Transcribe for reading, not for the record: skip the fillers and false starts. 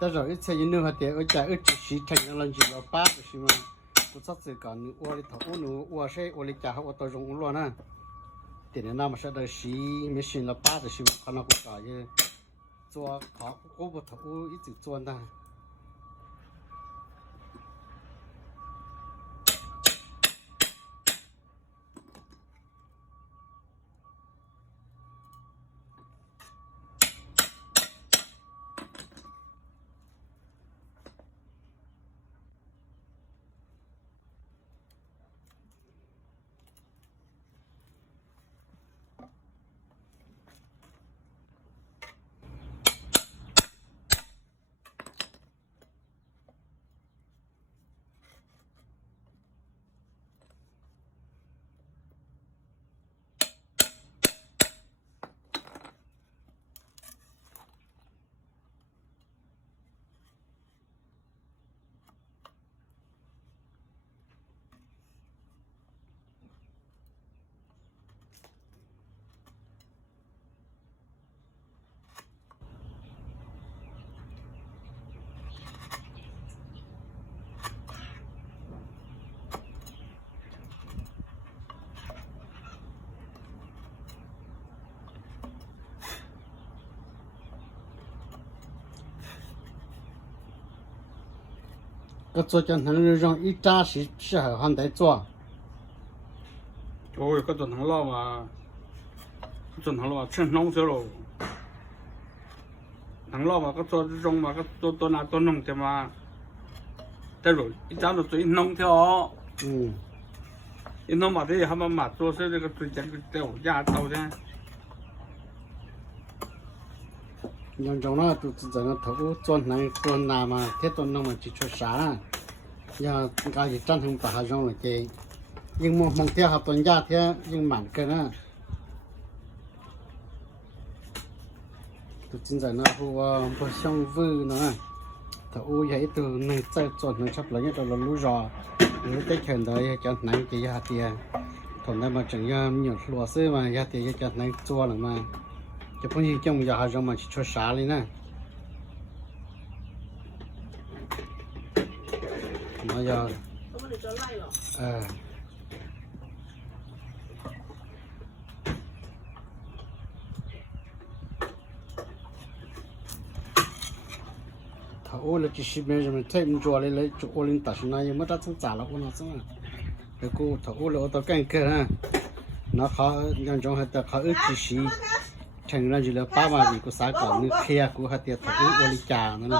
但是一次一弄还得而且一直洗成了就了八个是吗？不知这个你我里头我是我里家我都用了呢，点的那么些的洗没洗了八个是吗？看那个搞也做好，我不头一直做呢。个做叫能让一扎是好汉得做。哦，个做能了嘛，做能了嘛，吃弄去了。能了嘛，个做这种嘛，个做拿做弄的嘛。但是一张都做弄条。一弄嘛的，他们嘛做是这个最讲究在我家刀的。nhân trong nó tụi giờ nó thấu tuần nào mà thế tuần nào mà chỉ cho sáng giờ cái gì tranh không phải trong là gì nhưng mà mong theo học tuần gia thế nhưng mảng cái đó tụi giờ nó hồ xong vư nó thấu vậy từ này tới tuần nó sắp lấy nhất là lúa rò lúa tết chuyển tới cho nắng chỉ hạt tiền còn đây mà chẳng ra nhiều lúa xưa mà hạt tiền cho nắng chua là màจะพูดที่จ้องอยากให้เรามาช่วยสาเลยนะมาอย่าถ้าโอ้แล้วจะชิมเนี่ยมันเท่มันจัวเลยจะโอ้ลินตัดสินใจยังไม่ได้ต้องจ่ายแล้วโอ้น่าสงสารแล้วกูถ้าโอ้แล้วตัวแก่งเกินนะนะเขาอย่างจงให้แต่เขาจะชิมthành ra chỉ là ba mà vì có sáng còn như kia của hạt tiệt thật của lý trà nữa nè